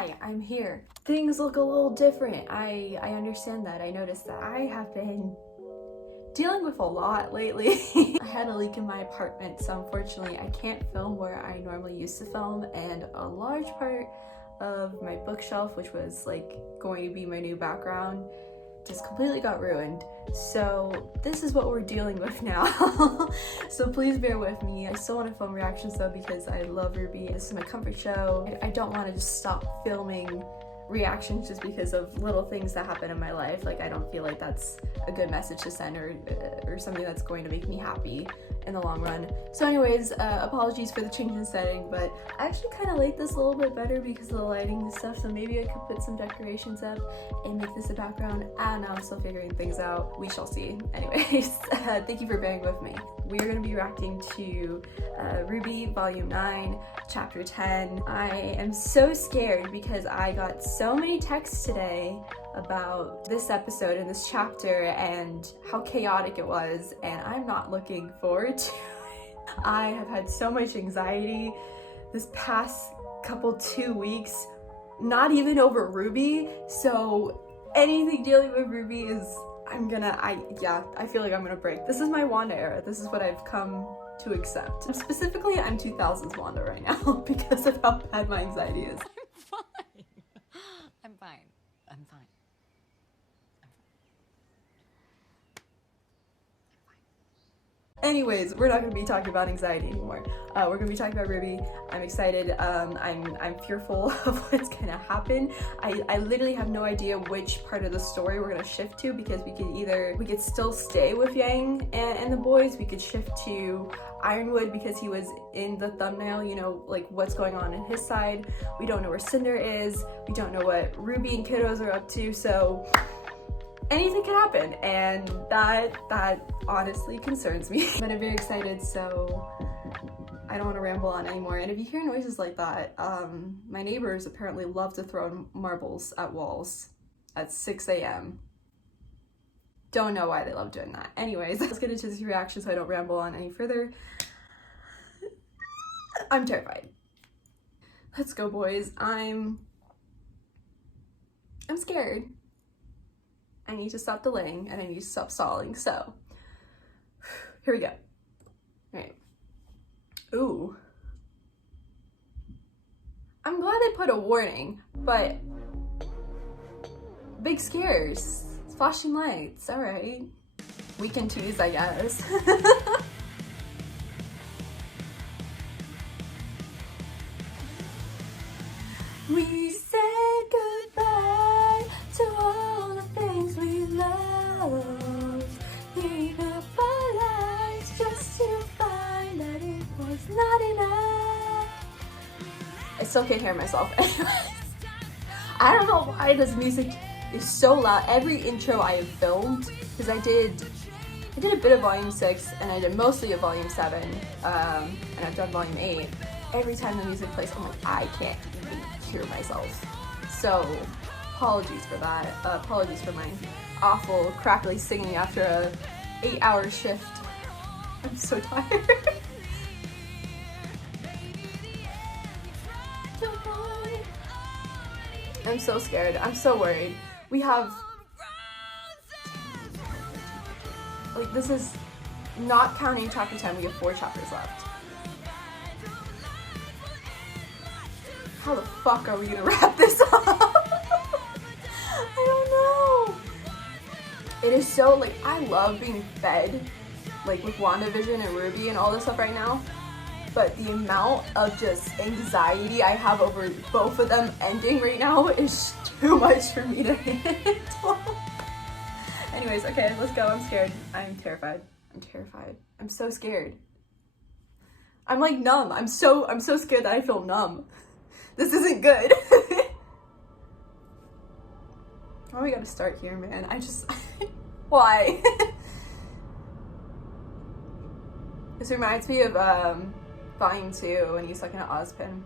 Hi, I'm here. Things look a little different. I understand that. I noticed that. I have been dealing with a lot lately. I had a leak in my apartment, so unfortunately I can't film where I normally used to film, and a large part of my bookshelf, which was like going to be my new background, just completely got ruined. So this is what we're dealing with now. So please bear with me. I still want to film reactions though because I love Ruby. This is my comfort show. I don't want to just stop filming reactions just because of little things that happen in my life. Like, I don't feel like that's a good message to send or something that's going to make me happy in the long run. So anyways, apologies for the change in setting, but I actually kind of like this a little bit better because of the lighting and stuff, so maybe I could put some decorations up and make this a background. I don't know, I'm still figuring things out. We shall see. Anyways, thank you for bearing with me. We are going to be reacting to RWBY Volume 9, Chapter 10. I am so scared because I got so many texts today about this episode and this chapter and how chaotic it was, and I'm not looking forward to it. I have had so much anxiety this past couple 2 weeks, not even over RWBY, so anything dealing with RWBY is, I feel like I'm gonna break. This is my Wanda era. This is what I've come to accept. Specifically, I'm 2000s Wanda right now because of how bad my anxiety is. I'm fine. I'm fine. Anyways, we're not going to be talking about anxiety anymore. We're going to be talking about RWBY. I'm excited. I'm fearful of what's going to happen. I literally have no idea which part of the story we're going to shift to, because we could still stay with Yang and the boys. We could shift to Ironwood because he was in the thumbnail, you know, like what's going on in his side. We don't know where Cinder is. We don't know what Ruby and Kiddos are up to, so anything can happen, and that honestly concerns me. But I'm very excited, so I don't want to ramble on anymore. And if you hear noises like that, my neighbors apparently love to throw marbles at walls at 6 a.m. Don't know why they love doing that. Anyways, let's get into this reaction so I don't ramble on any further. I'm terrified. Let's go, boys. I'm scared. I need to stop delaying and I need to stop stalling, so here we go. All right. Ooh. I'm glad they put a warning, but big scares, flashing lights, all right. Weekend twos, I guess. We said goodbye to all the things we loved. Gave up our lives just to find that it was not enough. I still can't hear myself. I don't know why this music is so loud. Every intro I have filmed, because I did a bit of Volume 6 and I did mostly of Volume 7, and I've done Volume 8. Every time the music plays, I'm like, I can't even hear myself. So apologies for that. Apologies for my awful crackly singing after a 8-hour shift. I'm so tired. I'm so scared. I'm so worried. We have, like, this is not counting chapter 10. We have 4 chapters left. How the fuck are we gonna wrap this up? I don't know. It is so, like, I love being fed, like, with WandaVision and RWBY and all this stuff right now, but the amount of just anxiety I have over both of them ending right now is too much for me to handle. Anyways, okay, let's go. I'm scared. I'm terrified. I'm terrified. I'm so scared. I'm like numb. I'm so scared that I feel numb. This isn't good. Oh, we gotta start here, man. Why? This reminds me of Volume 2 when he's looking at Ozpin.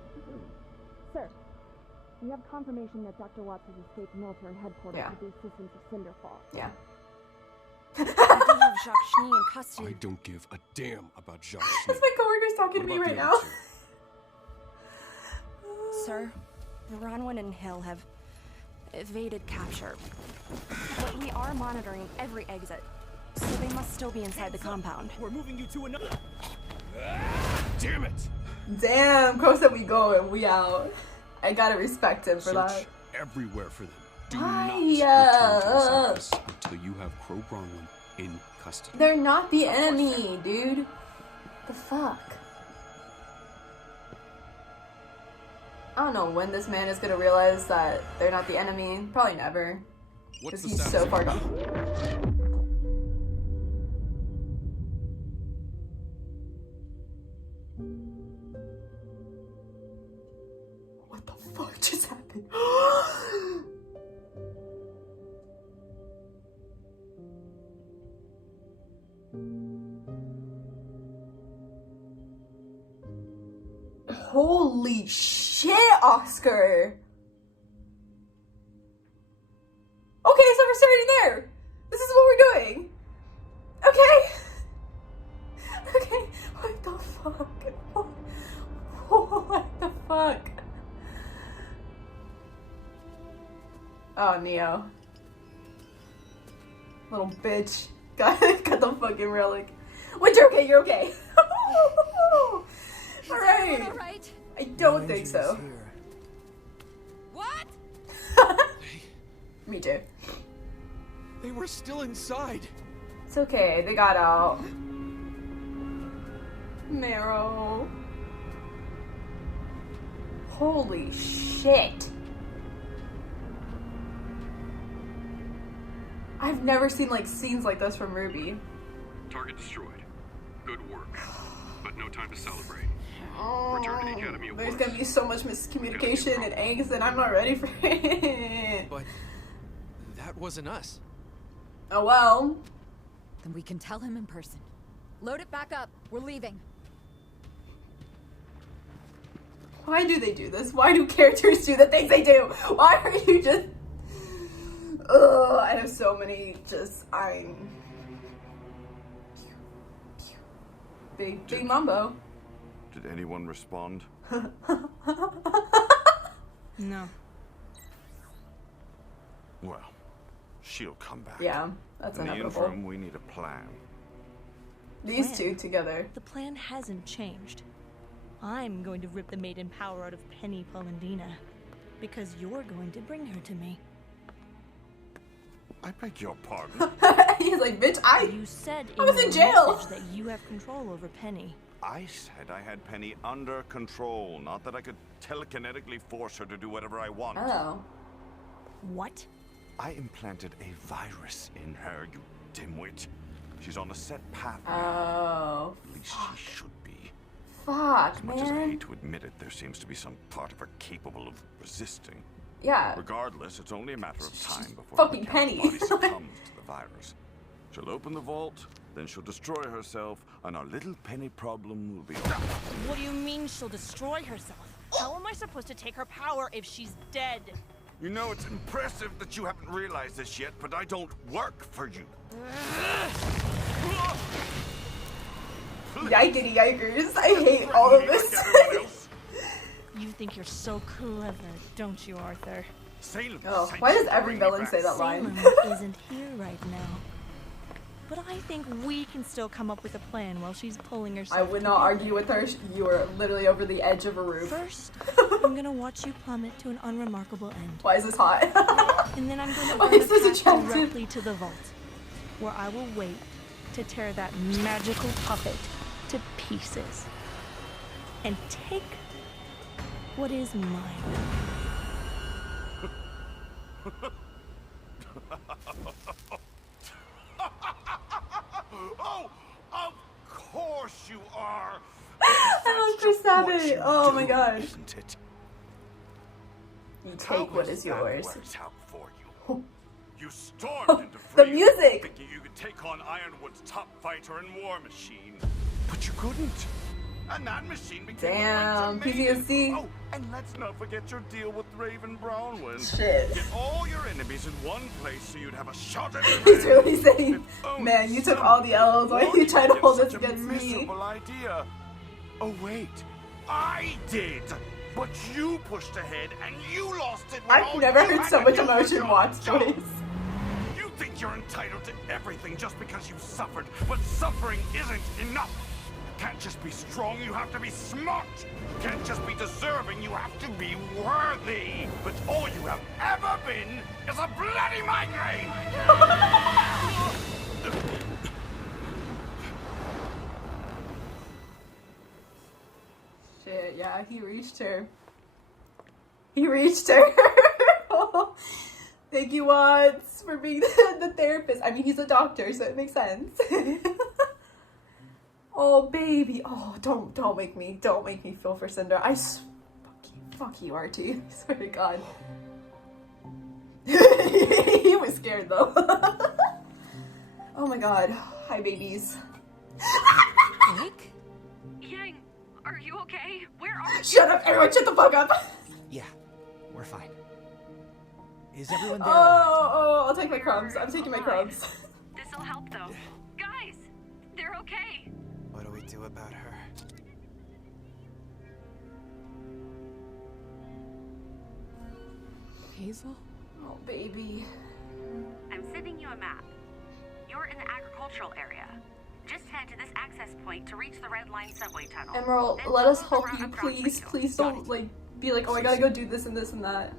Sir, we have confirmation that Dr. Watts has escaped military headquarters with the assistance of Cinderfall. Yeah. We do have Jacques Schnee in custody. I don't give a damn about Jacques Schnee. That's my coworker's talking to me right now. Sir, Bronwyn and Hill have evaded capture. But we are monitoring every exit, so they must still be inside the compound. We're moving you to another. Damn it! Damn, Crow said we go and we out. I gotta respect him for Search that. everywhere for them. Do Hi, not return to this office until you have Crow Bronwyn in custody. They're not the enemy, dude. The fuck? I don't know when this man is gonna realize that they're not the enemy. Probably never. What's Because the he's status so of far it? gone. What the fuck just happened? Holy shit, Oscar! Okay, so we're starting there. This is what we're doing. Okay. Okay. What the fuck? What the fuck? Oh, Neo. Little bitch. Got the fucking relic. Wait, you're okay, you're okay. Alright. All right? I don't think so. What? Me too. They were still inside. It's okay, they got out. Marrow. Holy shit. I've never seen like scenes like this from Ruby. Target destroyed. Good work. But no time to celebrate. Return to the Academy at There's once. gonna be so much miscommunication and angst and I'm not ready for it. But that wasn't us. Oh well. Then we can tell him in person. Load it back up. We're leaving. Why do they do this? Why do characters do the things they do? Why are you just... Ugh, I have so many Big Mumbo. Did anyone respond? No. Well, she'll come back. Yeah, that's In the inevitable. interim, we need a plan. These two together. The plan hasn't changed. I'm going to rip the maiden power out of Penny Polendina, because you're going to bring her to me. I beg your pardon. He's like, bitch, You said I was your in jail. message that you have control over Penny. I said I had Penny under control, not that I could telekinetically force her to do whatever I want. Oh. What? I implanted a virus in her, you dimwit. She's on a set path now. Oh. At least she should be. Fuck, As much as I man. hate to admit it, there seems to be some part of her capable of resisting. Yeah. Regardless, it's only a matter of time before fucking her Penny. body succumbs to the virus. She'll open the vault, then she'll destroy herself, and our little Penny problem will be over. What do you mean she'll destroy herself? How am I supposed to take her power if she's dead? You know, it's impressive that you haven't realized this yet, but I don't work for you. Yikety yikers. I hate all of this. Like everyone else. You think you're so clever, don't you, Arthur? Salem Oh, sent why you does to every bring me villain back. say that line? Salem isn't here right now. But I think we can still come up with a plan while she's pulling herself I would not argue with her. You were literally over the edge of a roof. First, I'm gonna watch you plummet to an unremarkable end. Why is this hot? And then I'm gonna Why run is a this path attractive? directly to the vault, where I will wait to tear that magical puppet to pieces and take what is mine. Oh, of course you are. I love Chris Sabat. Oh my gosh. Isn't it? You How take what has is that yours. worked out for you? You stormed into The freedom, music. thinking you could take on Ironwood's top fighter and War Machine, but you couldn't. And that machine became Damn, a threat to me. PTSD. Oh, and let's not forget your deal with Raven Brownwind. Shit. Get all your enemies in one place so you'd have a shot at He's really saying, If only man, you took someone all the L's. Why are you trying to hold this such a against me? miserable idea. Oh wait, I did. But you pushed ahead and you lost it. when I've all never you heard had so to much do was emotion your Watt's job. voice. You think you're entitled to everything just because you've suffered, but suffering isn't enough. You can't just be strong, you have to be smart. You can't just be deserving, you have to be worthy. But all you have ever been is a bloody migraine. Shit, yeah, he reached her. He reached her. Thank you, Watts, for being the therapist. I mean, he's a doctor, so it makes sense. Oh, baby. Oh, don't make me feel for Cinder. Fuck you, RT. I swear to God. He was scared though. Oh my God. Hi, babies. Nick? Yang, are you okay? Where are you? Shut up, everyone! Shut the fuck up. Yeah, we're fine. Is everyone there? Oh, I'll take my crumbs. I'm taking my crumbs. This'll help though. Guys, they're okay. What do we do about her? Hazel? Oh, baby. I'm sending you a map. You're in the agricultural area. Just head to this access point to reach the Red Line subway tunnel. Emerald, Then let us follow help the you, route across please. the Please don't, like, be like, oh, I gotta go do this and this and that.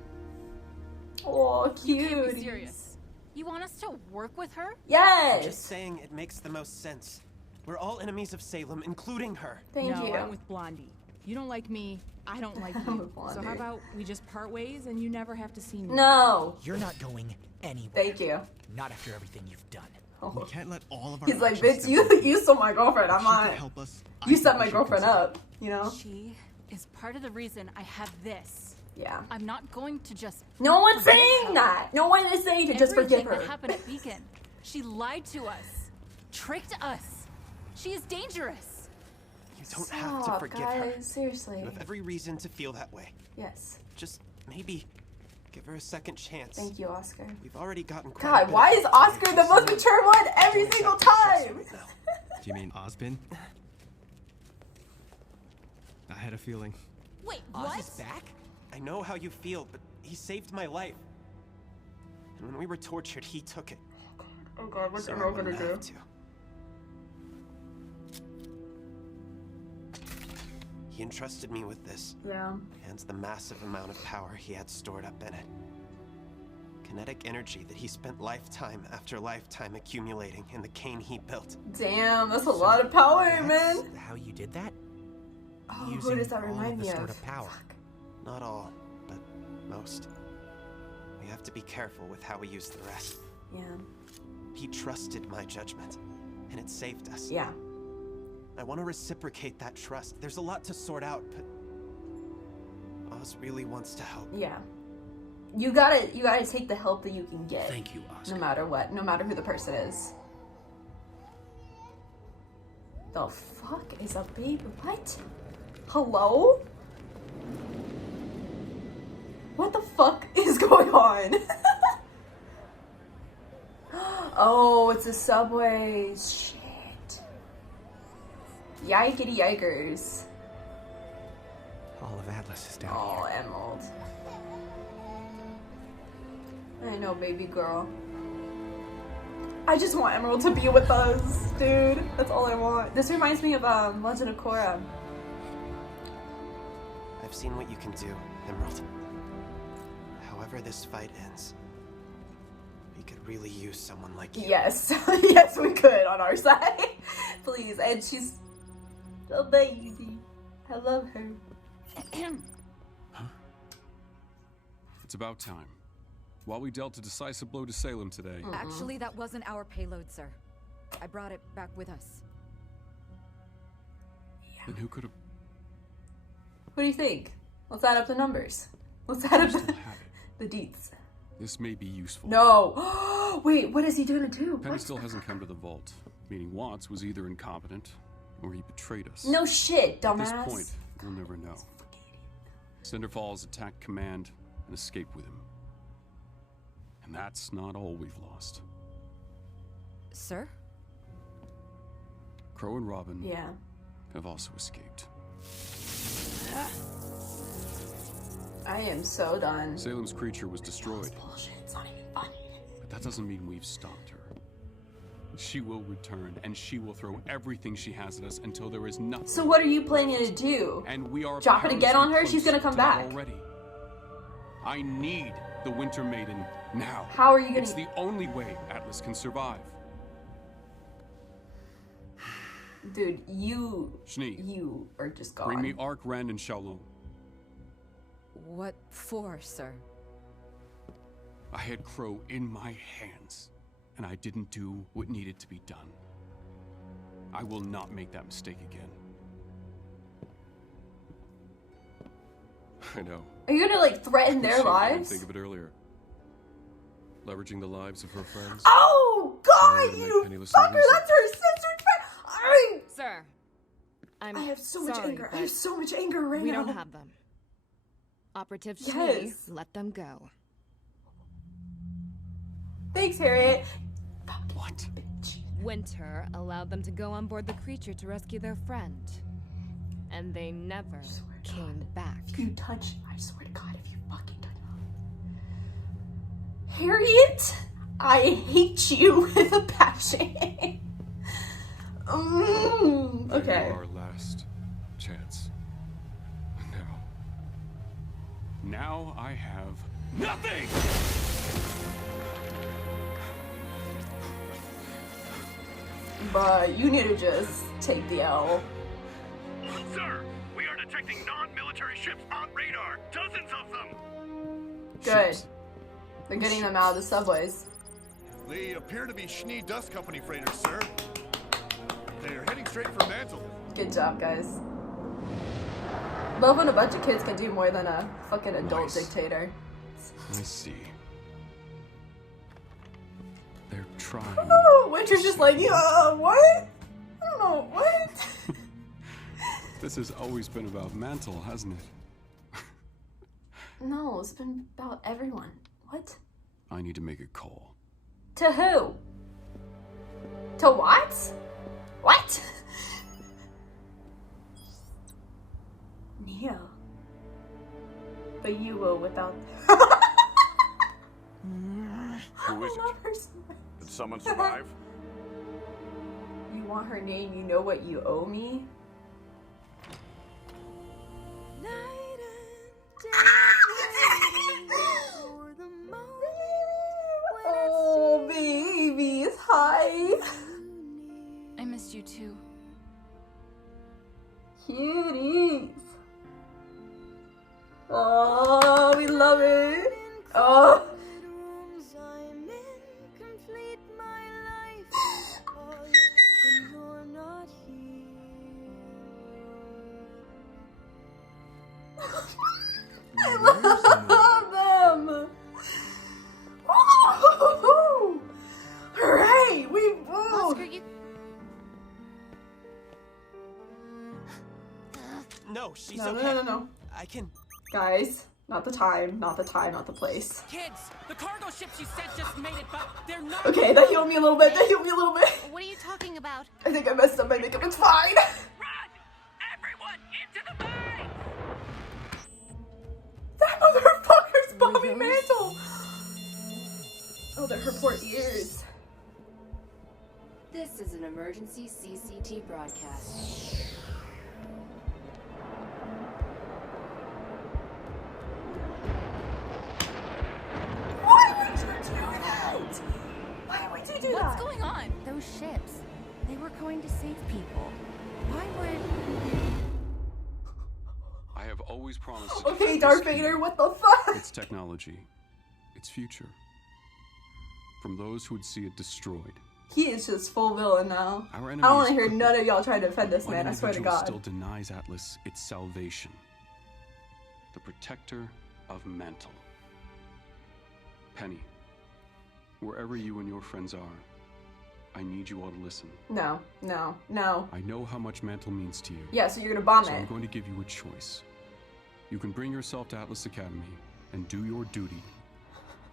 Oh, You can't be cute. serious. You want us to work with her? Yes! Just saying it makes the most sense. We're all enemies of Salem, including her. Thank no, you. I'm with Blondie. You don't like me, I don't like I'm you. with So Blondie. how about we just part ways and you never have to see me? No! You're not going anywhere. Thank you. Not after everything you've done. We Oh. can't let all of our He's like, actions bitch, you stole my girlfriend. I'm She can not. help us. I You think set we my should girlfriend consider up, you know? She is part of the reason I have this. Yeah. I'm not going to just... No one's forgive saying her. that. No one is saying to just forgive Everything her. that happened at Beacon. She lied to us. Tricked us. She is dangerous. You don't have to Stop, forgive guys. her. Seriously. You have every reason to feel that way. Yes. Just maybe give her a second chance. Thank you, Oscar. We've already gotten quite a God, bit why of is Oscar the most mature one every Don't single accept the stress time? right now. Do you mean Ozpin? I had a feeling. Wait, Oz what? is back? I know how you feel, but he saved my life. And when we were tortured, he took it. Oh God, what's So I Emerald gonna wouldn't do? have to. He entrusted me with this, Yeah. and the massive amount of power he had stored up in it. Kinetic energy that he spent lifetime after lifetime accumulating in the cane he built. Damn, that's a lot of power, That's man. how you did that? Oh, who Using does that all remind of the me stored of? up power. Fuck. Not all, but most. We have to be careful with how we use the rest. Yeah. He trusted my judgment, and it saved us. Yeah. I want to reciprocate that trust. There's a lot to sort out, but Oz really wants to help. Yeah. You gotta take the help that you can get. Thank you, Oscar. No matter what, no matter who the person is. The fuck is a baby? What? Hello? What the fuck is going on? Oh, it's a subway. Shit. Yikety yikers. All of Atlas is down Oh, Emerald. I know, baby girl. I just want Emerald to be with us, dude. That's all I want. This reminds me of Legend of Korra. I've seen what you can do, Emerald. However this fight ends, we could really use someone like you. Yes, yes, we could on our side. Please, and she's a baby. I love her. It's about time. While we dealt a decisive blow to Salem today, Actually, that wasn't our payload, sir. I brought it back with us. then who could have What do you think? Let's add up the numbers. Let's add up still the, had it? the deets. This may be useful. No. Wait, what is he gonna do? Penny What? still hasn't come to the vault, meaning Watts was either incompetent or he betrayed us. No shit, At dumbass. this point, we'll never know. Cinderfalls attacked command and escaped with him. And that's not all we've lost. Sir? Crow and Robin Yeah. have also escaped. I am so done. Salem's creature was destroyed. Bullshit. It's not even funny. But that doesn't mean we've stopped her. She will return, and she will throw everything she has at us until there is nothing. So what are you planning to do? And we are drop it again on her? perilously She's gonna close come to that back. already. I need the Winter Maiden now. How are you gonna? It's the only way Atlas can survive. Dude, you Schnee, are just gone. bring me Ark, Rand, and Shaolong. What for, sir? I had Crow in my hands, and I didn't do what needed to be done. I will not make that mistake again. I know. Are you gonna like threaten their Shit, I didn't lives? think of it earlier. Leveraging the lives of her friends. Oh God, to make you penniless fucker! livings. That's her sister's friend. Sir, I have so much sorry, anger. I but have so much anger right we now. don't have them. Operative Schnee, Yes. let them go. Thanks, Harriet. What? Winter allowed them to go on board the creature to rescue their friend. And they never came back. If you touch, I swear to God, if you fucking touch Harriet, I hate you with a passion. Okay. Our last chance. Now I have nothing. But you need to just take the L. Sir, we are detecting non-military ships on radar. Dozens of them. Good. They're getting them out of the subways. They appear to be Schnee Dust Company freighters, sir. They're heading straight for Mantle. Good job, guys. Love when a bunch of kids can do more than a fucking adult dictator. I see. They're trying. Oh, Winter's just like, yeah, what? I don't know, what? This has always been about Mantle, hasn't it? No, it's been about everyone. What? I need to make a call. To who? To what? What? Neo. But you will without. Who is I love her so much. Did someone survive? You want her name, you know what you owe me? Oh, babies, hi. I missed you too. Cuties. Oh, we love it. Oh. I love them. Oh, hooray! We Oscar, you... No, she's No, okay. no. I can. Guys, not the time, not the place. Kids, the cargo ships you said just made it, but they're not. Okay, that healed me a little bit. That healed me a little bit. What are you talking about? I think I messed up. I think it's fine. Run! Everyone into the mine! That motherfucker's Bobby Mantle. Oh, they're her poor ears. This is an emergency CCT broadcast. Why would you do that? Why would you do that? What's going on? Those ships. They were going to save people. Why would... I have always promised to Okay, defend Darth this Vader, kingdom, what the fuck? its technology, its future, from those who would see it destroyed. He is just full villain now. Our I don't want to enemies hear none of y'all try to defend this One man, I swear to individual God. still denies Atlas its salvation. The protector of Mantle. Penny, wherever you and your friends are, I need you all to listen. No. I know how much Mantle means to you. Yeah, so you're gonna bomb So it. I'm going to give you a choice. You can bring yourself to Atlas Academy and do your duty.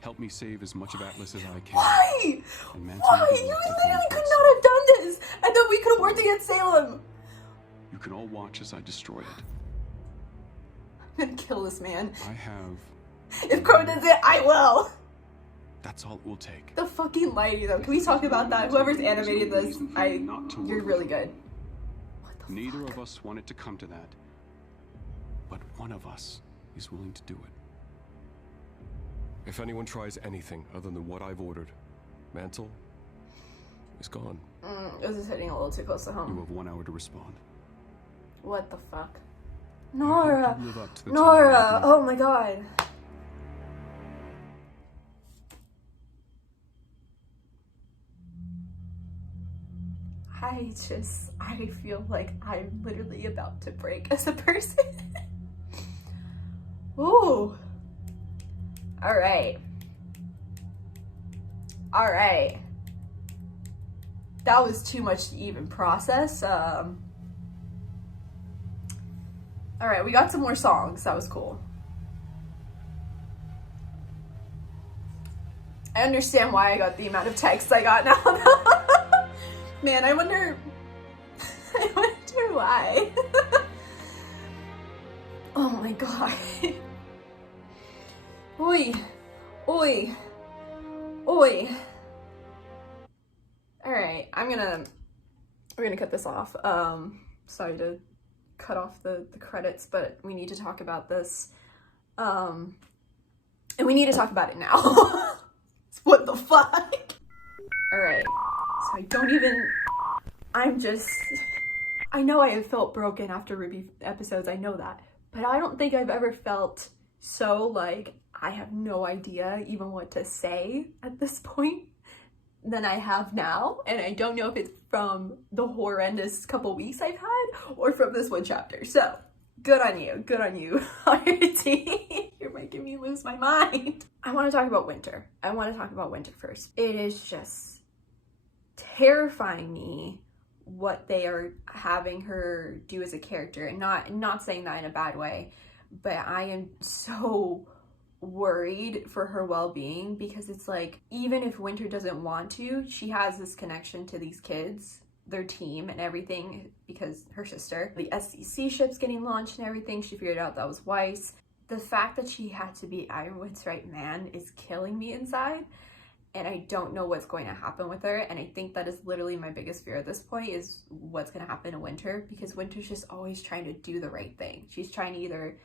Help me save as much of Atlas as I can. Why? And Mantle Why? will be You left to literally fend could for not have done this, and then we could have worked against Salem. You can all watch as I destroy it. I'm gonna kill this man. I have... If Crow does it, I will! That's all it will take. The fucking lighting though. Can we talk about that? Whoever's animated this, you're really good. What the Neither fuck? of us want it to come to that. But one of us is willing to do it. If anyone tries anything other than what I've ordered, Mantle is gone. This is hitting a little too close to You home. have 1 hour to respond. What the fuck? I Nora! hope you live up to the Nora! time. Oh my god. I feel like I'm literally about to break as a person. Ooh. Alright. Alright. That was too much to even process. Alright, we got some more songs. That was cool. I understand why I got the amount of texts I got now. Man, I wonder why. Oh my god. Oi. Oi. Oi. Alright, we're gonna cut this off. Sorry to cut off the credits, but we need to talk about this. And we need to talk about it now. What the fuck? Alright, so I know I have felt broken after RWBY episodes, I know that. But I don't think I've ever felt so like I have no idea even what to say at this point than I have now. And I don't know if it's from the horrendous couple weeks I've had or from this one chapter. So, good on you, RT. You're making me lose my mind. I want to talk about Winter. I want to talk about Winter first. It is just terrifying me what they are having her do as a character, and not saying that in a bad way, but I am so worried for her well-being, because it's like, even if Winter doesn't want to, she has this connection to these kids, their team and everything, because her sister, the SCC ship's getting launched and everything, she figured out that was Weiss. The fact that she had to be Ironwood's right man is killing me inside, and I don't know what's going to happen with her. And I think that is literally my biggest fear at this point, is what's going to happen to Winter, because Winter's just always trying to do the right thing. She's trying to either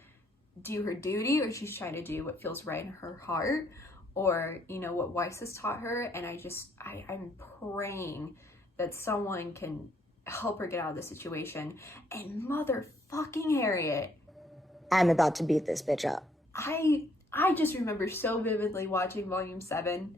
do her duty, or she's trying to do what feels right in her heart, or, you know, what Weiss has taught her. And I'm praying that someone can help her get out of this situation. And motherfucking Harriet, I'm about to beat this bitch up. I just remember so vividly watching Volume 7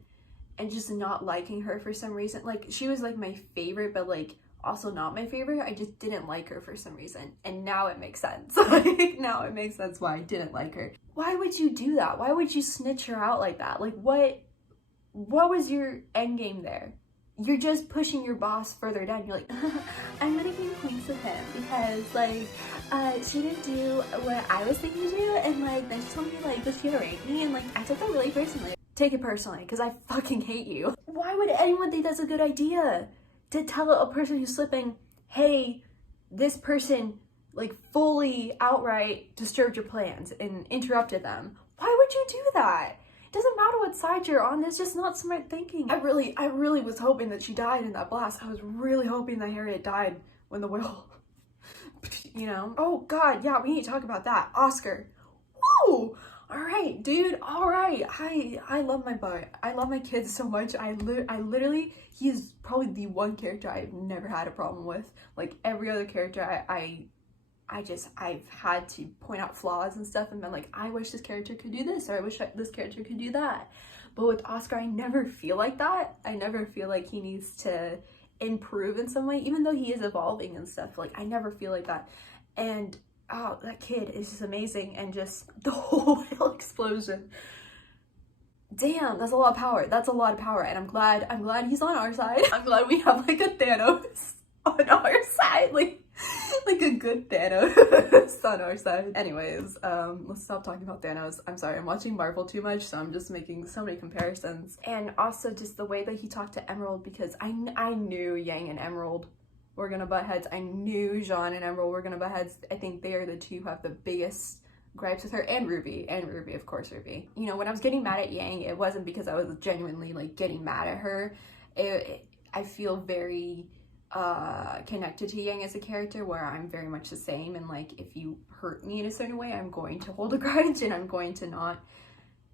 and just not liking her for some reason. Like, she was like my favorite, but like also not my favorite. I just didn't like her for some reason. And now it makes sense. Like, now it makes sense why I didn't like her. Why would you do that? Why would you snitch her out like that? Like, what was your end game there? You're just pushing your boss further down. You're like, I'm gonna give points to him because, like, she didn't do what I was thinking to do, and like, then she told me like that she raped me, and like, I took that really personally. Take it personally, because I fucking hate you. Why would anyone think that's a good idea? To tell a person who's slipping, hey, this person like fully outright disturbed your plans and interrupted them. Why would you do that? It doesn't matter what side you're on, that's just not smart thinking. I really was hoping that she died in that blast. I was really hoping that Harriet died when the whale, you know? Oh god, yeah, we need to talk about that. Oscar. Woo! Alright, dude, alright. I love my boy. I love my kids so much. I literally, he is probably the one character I've never had a problem with. Like, every other character, I've had to point out flaws and stuff and been like, I wish this character could do this, or I wish this character could do that. But with Oscar, I never feel like that. I never feel like he needs to improve in some way, even though he is evolving and stuff. Like, I never feel like that. And oh, that kid is just amazing, and just the whole whale explosion. Damn, that's a lot of power. That's a lot of power, and I'm glad he's on our side. I'm glad we have like a Thanos on our side, like a good Thanos on our side. Anyways, let's stop talking about Thanos. I'm sorry, I'm watching Marvel too much, so I'm just making so many comparisons. And also just the way that he talked to Emerald, because I knew Yang and Emerald were gonna butt heads. I knew Jean and Emerald were gonna butt heads. I think they are the two who have the biggest gripes with her, and Ruby, of course, Ruby. You know, when I was getting mad at Yang, it wasn't because I was genuinely like getting mad at her. I feel very connected to Yang as a character, where I'm very much the same, and like if you hurt me in a certain way, I'm going to hold a grudge and I'm going to not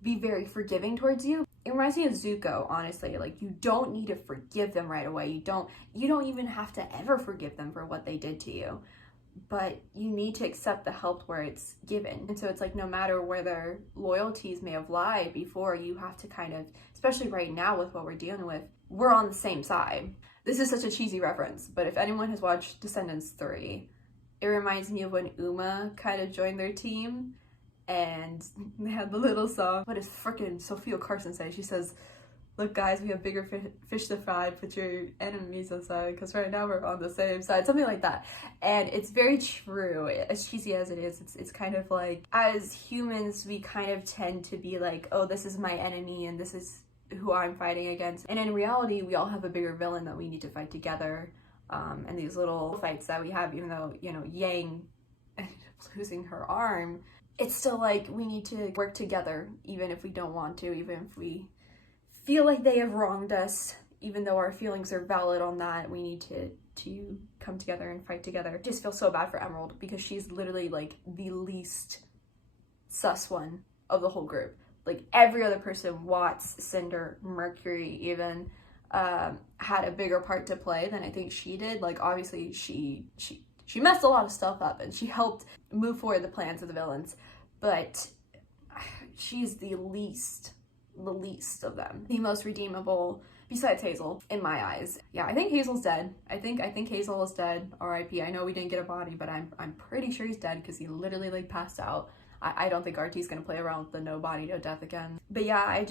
be very forgiving towards you. It reminds me of Zuko, honestly. Like, you don't need to forgive them right away. You don't even have to ever forgive them for what they did to you, but you need to accept the help where it's given. And so it's like, no matter where their loyalties may have lied before, you have to kind of, especially right now with what we're dealing with, we're on the same side. This is such a cheesy reference, but if anyone has watched Descendants 3, it reminds me of when Uma kind of joined their team, and they had the little song. What does frickin' Sophia Carson say? She says, "Look guys, we have bigger fish to fry, put your enemies aside, because right now we're on the same side." Something like that. And it's very true. As cheesy as it is, it's kind of like, as humans, we kind of tend to be like, oh, this is my enemy and this is who I'm fighting against. And in reality, we all have a bigger villain that we need to fight together. And these little fights that we have, even though, you know, Yang ended up losing her arm, it's still like we need to work together, even if we don't want to, even if we feel like they have wronged us, even though our feelings are valid on that, we need to come together and fight together. I just feel so bad for Emerald, because she's literally like the least sus one of the whole group. Like, every other person, Watts, Cinder, Mercury even, had a bigger part to play than I think she did. Like, obviously she messed a lot of stuff up and she helped move forward the plans of the villains, but she's the least of them. The most redeemable, besides Hazel, in my eyes. Yeah, I think Hazel's dead. I think Hazel is dead. R.I.P. I know we didn't get a body, but I'm pretty sure he's dead, because he literally like passed out. I don't think RT's gonna play around with the no body, no death again. But yeah, I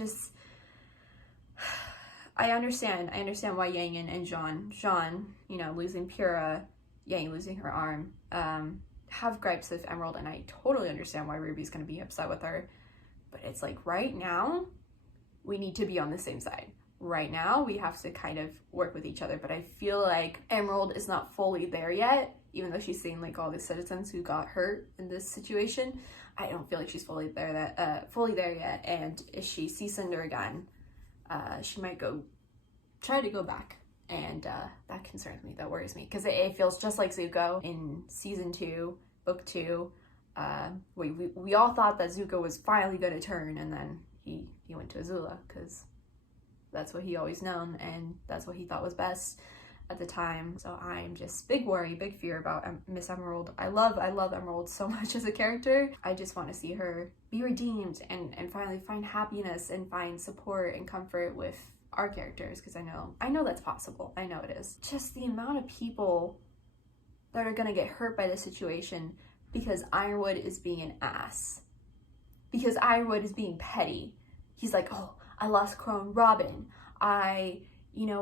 understand why Yang and Jean, you know, losing Pyrrha, Yang losing her arm, have gripes with Emerald, and I totally understand why Ruby's gonna be upset with her. But it's like, right now, we need to be on the same side. Right now, we have to kind of work with each other, but I feel like Emerald is not fully there yet, even though she's seeing like all the citizens who got hurt in this situation. I don't feel like she's fully there yet, and if she sees Cinder again, she might try to go back, and that concerns me, that worries me, because it feels just like Zuko in season 2, book 2. We all thought that Zuko was finally going to turn, and then he went to Azula, because that's what he always known, and that's what he thought was best at the time. So I'm just big worry, big fear about Miss Emerald. I love Emerald so much as a character. I just want to see her be redeemed and finally find happiness and find support and comfort with our characters, because I know that's possible. I know it is. Just the amount of people that are gonna get hurt by this situation because Ironwood is being an ass, because Ironwood is being petty. He's like, oh, I lost Crow and Robin.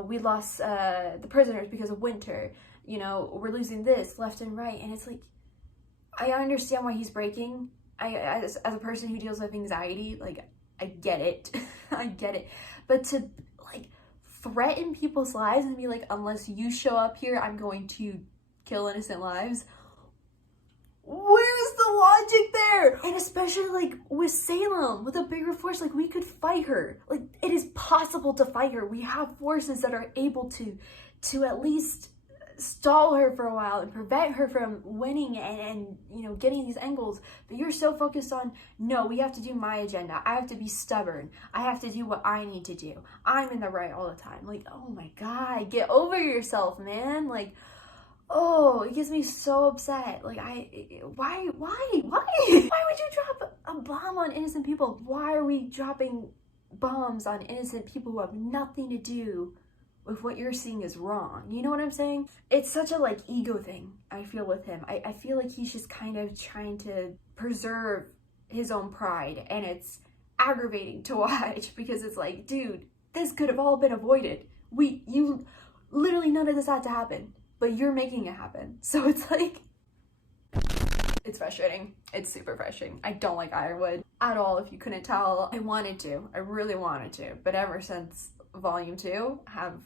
We lost the prisoners because of winter. You know, we're losing this left and right. And it's like, I understand why he's breaking. As a person who deals with anxiety, like, I get it. I get it. But to, like, threaten people's lives and be like, unless you show up here, I'm going to kill innocent lives. Where's the logic there? And especially like with Salem, with a bigger force, like, we could fight her. Like, it is possible to fight her. We have forces that are able to at least stall her for a while and prevent her from winning and getting these angles. But you're so focused on, no, we have to do my agenda. I have to be stubborn. I have to do what I need to do. I'm in the right all the time. Like, oh my God, get over yourself, man. Like, oh, it gets me so upset. Like, why would you drop a bomb on innocent people? Why are we dropping bombs on innocent people who have nothing to do with what you're seeing is wrong? You know what I'm saying? It's such a, like, ego thing, I feel, with him. I feel like he's just kind of trying to preserve his own pride, and it's aggravating to watch, because it's like, dude, this could have all been avoided. You literally, none of this had to happen, but you're making it happen. So it's like, it's frustrating. It's super frustrating. I don't like Ironwood at all, if you couldn't tell. I really wanted to, but ever since Volume 2, have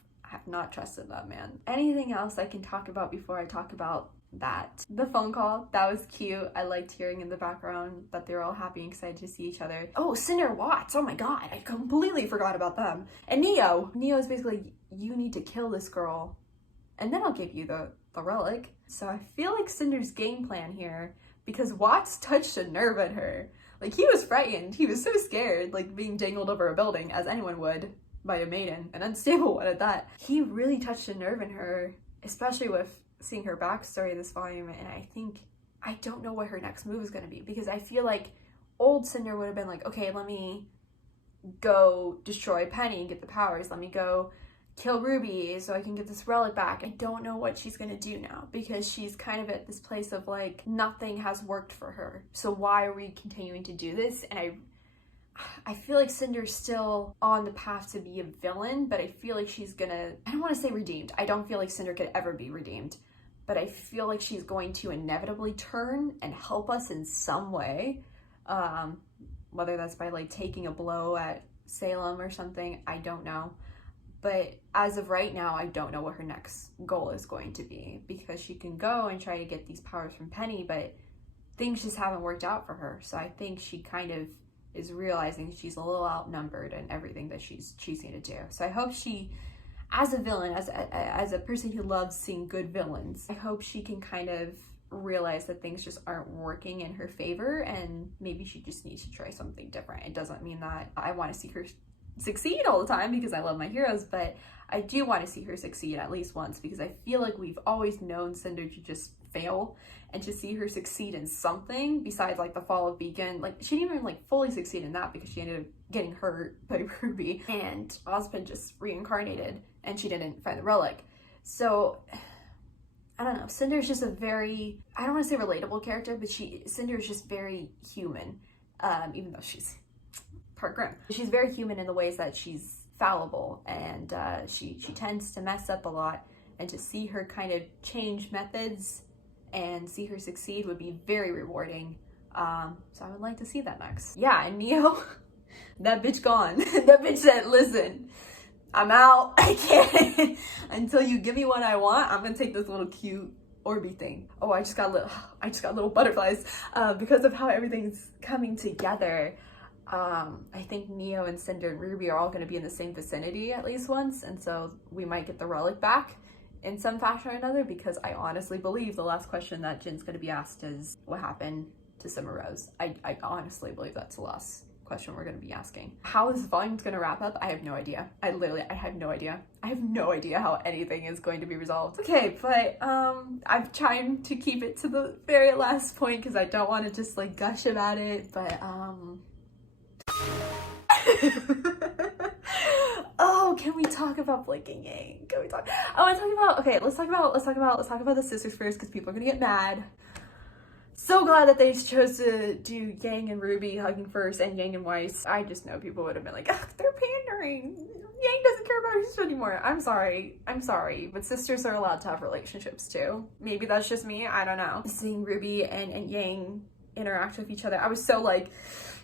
not trusted that man. Anything else I can talk about before I talk about that. The phone call, that was cute. I liked hearing in the background that they were all happy and excited to see each other. Oh, Cinder, Watts, oh my god, I completely forgot about them. And Neo is basically, you need to kill this girl and then I'll give you the relic. So I feel like Cinder's game plan here, because Watts touched a nerve in her. Like, he was frightened, he was so scared, like being dangled over a building, as anyone would, by a maiden, an unstable one at that. He really touched a nerve in her, especially with seeing her backstory this volume, and I don't know what her next move is going to be, because I feel like old Cinder would have been like, okay, let me go destroy Penny and get the powers, let me go kill Ruby so I can get this relic back. I don't know what she's going to do now, because she's kind of at this place of like, nothing has worked for her, so why are we continuing to do this? And I feel like Cinder's still on the path to be a villain, but I feel like she's gonna, I don't want to say redeemed, I don't feel like Cinder could ever be redeemed, but I feel like she's going to inevitably turn and help us in some way, whether that's by like taking a blow at Salem or something, I don't know. But as of right now, I don't know what her next goal is going to be, because she can go and try to get these powers from Penny, but things just haven't worked out for her. So I think she kind of is realizing she's a little outnumbered in everything that she's choosing to do. So I hope she, as a villain, as a person who loves seeing good villains, I hope she can kind of realize that things just aren't working in her favor, and maybe she just needs to try something different. It doesn't mean that I want to see her succeed all the time, because I love my heroes, but I do want to see her succeed at least once, because I feel like we've always known Cinder to just fail, and to see her succeed in something besides like the fall of Beacon, like she didn't even like fully succeed in that, because she ended up getting hurt by Ruby, and Ozpin just reincarnated and she didn't find the relic. So I don't know, Cinder's just a very, I don't want to say relatable character, but Cinder is just very human, even though she's part Grimm. She's very human in the ways that she's fallible, and she tends to mess up a lot, and to see her kind of change methods and see her succeed would be very rewarding. So I would like to see that next. Yeah, and Neo, that bitch gone. That bitch said, listen, I'm out, I can't, until you give me what I want, I'm gonna take this little cute Orby thing. Oh, I just got little butterflies because of how everything's coming together. I think Neo and Cinder and Ruby are all going to be in the same vicinity at least once, and so we might get the relic back in some fashion or another, because I honestly believe the last question that Jin's going to be asked is what happened to Simmer Rose. I honestly believe that's the last question we're going to be asking. How this volume's going to wrap up, I have no idea. I have no idea. I have no idea how anything is going to be resolved. Okay, but I've tried to keep it to the very last point, because I don't want to just like gush about it, but oh, can we talk about Blake and Yang? Can we talk? I want to talk about, okay, let's talk about the sisters first, because people are gonna get mad. So glad that they chose to do Yang and Ruby hugging first, and Yang and Weiss. I just know people would have been like, ugh, they're pandering. Yang doesn't care about her sister anymore. I'm sorry, but sisters are allowed to have relationships too. Maybe that's just me, I don't know. Seeing Ruby and Yang interact with each other, I was so like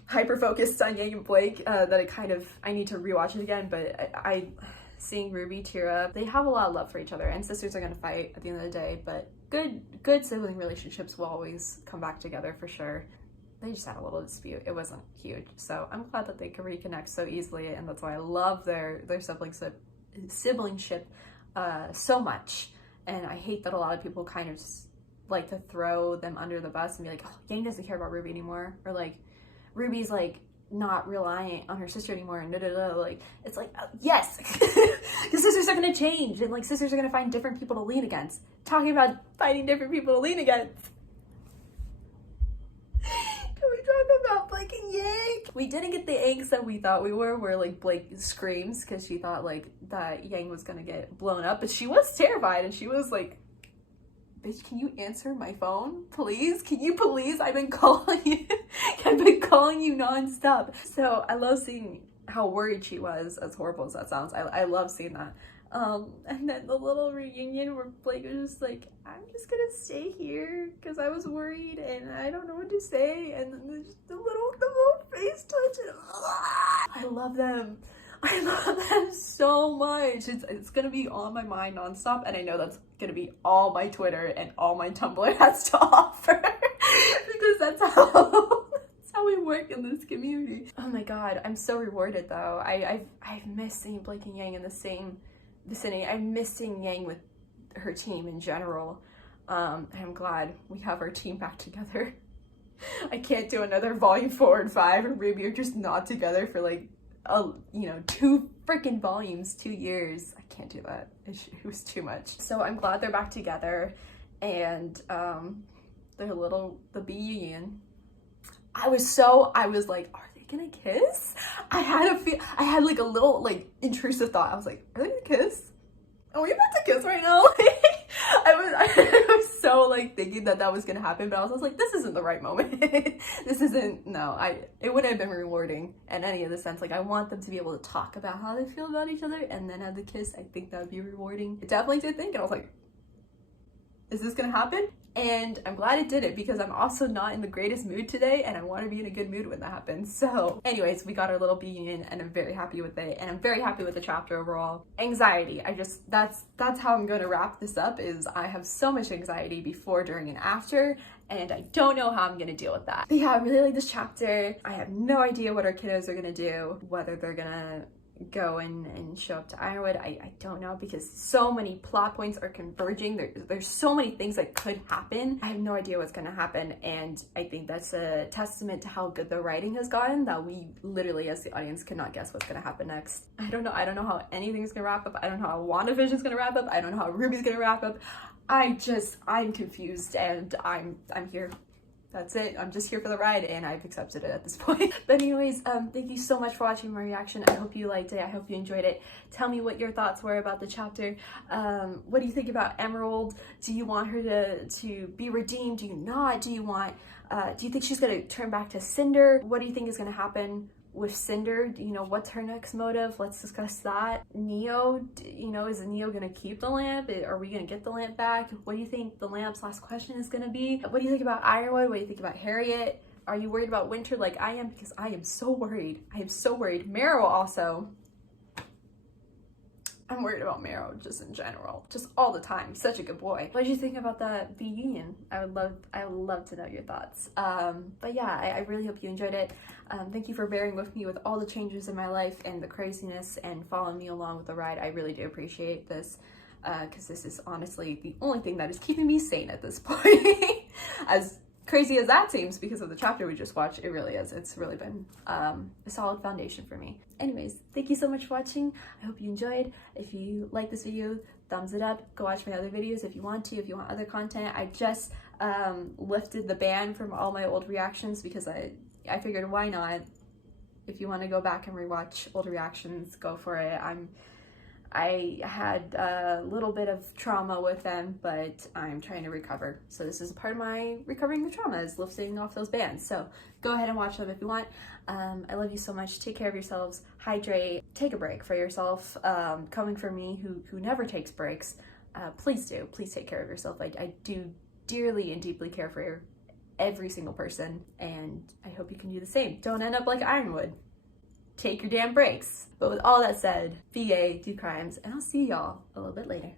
hyper focused on Yang and Blake that I need to rewatch it again, but seeing Ruby tear up, they have a lot of love for each other, and sisters are gonna fight at the end of the day, but good sibling relationships will always come back together for sure. They just had a little dispute. It wasn't huge, so I'm glad that they could reconnect so easily, and that's why I love their siblingship so much. And I hate that a lot of people kind of just like to throw them under the bus and be like, oh, Yang doesn't care about Ruby anymore, or like Ruby's like not reliant on her sister anymore, and like, it's like, yes, because sisters are gonna change, and like sisters are gonna find different people to lean against. Talking about finding different people to lean against, can we talk about Blake and Yang? We didn't get the angst that we thought we were, where like Blake screams because she thought like that Yang was gonna get blown up, but she was terrified, and she was like, bitch, can you answer my phone, please? Can you please? I've been calling you. I've been calling you nonstop. So I love seeing how worried she was, as horrible as that sounds. I love seeing that. And then the little reunion where Blake was just like, I'm just gonna stay here because I was worried and I don't know what to say. And then just the little face touch. And, I love them. I I love them so much. It's gonna be on my mind nonstop, and I know that's gonna be all my Twitter and all my Tumblr has to offer because that's how we work in this community. Oh my god, I'm so rewarded though. I've missed seeing Blake and Yang in the same vicinity. I miss seeing Yang with her team in general. I'm glad we have our team back together. I can't do another volume 4 and 5 and Ruby are just not together for like 2 freaking volumes, 2 years. I can't do that. It was too much. So I'm glad they're back together, and the B union. I was like, are they gonna kiss? I had like a little like intrusive thought. I was like, are they gonna kiss? Are we about to kiss right now? I was so like thinking that was gonna happen, but I was like, this isn't the right moment. This isn't, no, it wouldn't have been rewarding in any of the sense. Like, I want them to be able to talk about how they feel about each other and then have the kiss. I think that would be rewarding. It definitely did think, and I was like, is this gonna happen? And I'm glad it did it, because I'm also not in the greatest mood today, and I want to be in a good mood when that happens. So anyways, we got our little B union, and I'm very happy with it, and I'm very happy with the chapter overall. Anxiety, that's how I'm going to wrap this up, is I have so much anxiety before, during, and after, and I don't know how I'm going to deal with that. But yeah, I really like this chapter. I have no idea what our kiddos are going to do, whether they're going to go and show up to Ironwood. I don't know, because so many plot points are converging. There's so many things that could happen. I have no idea what's going to happen, and I think that's a testament to how good the writing has gotten, that we literally as the audience cannot guess what's going to happen next. I don't know how anything's going to wrap up. I don't know how WandaVision's going to wrap up. I don't know how Ruby's going to wrap up. I'm confused, and I'm here. That's it. I'm just here for the ride, and I've accepted it at this point. But anyways, thank you so much for watching my reaction. I hope you liked it. I hope you enjoyed it. Tell me what your thoughts were about the chapter. What do you think about Emerald? Do you want her to be redeemed? Do you not? Do you think she's gonna turn back to Cinder? What do you think is gonna happen with Cinder? What's her next motive? Let's discuss that. Neo, is Neo gonna keep the lamp? Are we gonna get the lamp back? What do you think the lamp's last question is gonna be? What do you think about Ironwood? What do you think about Harriet? Are you worried about Winter like I am? Because I am so worried. I am so worried. Meryl also. I'm worried about Meryl just in general, just all the time. He's such a good boy. What did you think about the B union? I would love to know your thoughts. But yeah, I really hope you enjoyed it. Thank you for bearing with me with all the changes in my life and the craziness, and following me along with the ride. I really do appreciate this, because this is honestly the only thing that is keeping me sane at this point. As crazy as that seems, because of the chapter we just watched, it really is. It's really been a solid foundation for me. Anyways, thank you so much for watching. I hope you enjoyed. If you like this video, thumbs it up. Go watch my other videos if you want to. If you want other content, I just lifted the ban from all my old reactions, because I figured, why not? If you want to go back and rewatch old reactions, go for it. I had a little bit of trauma with them, but I'm trying to recover. So this is a part of my recovering the trauma, is lifting off those bans. So go ahead and watch them if you want. I love you so much. Take care of yourselves. Hydrate. Take a break for yourself. Coming from me, who never takes breaks, please do. Please take care of yourself. I do dearly and deeply care for every single person, and I hope you can do the same. Don't end up like Ironwood. Take your damn breaks. But with all that said, VA, do crimes, and I'll see y'all a little bit later.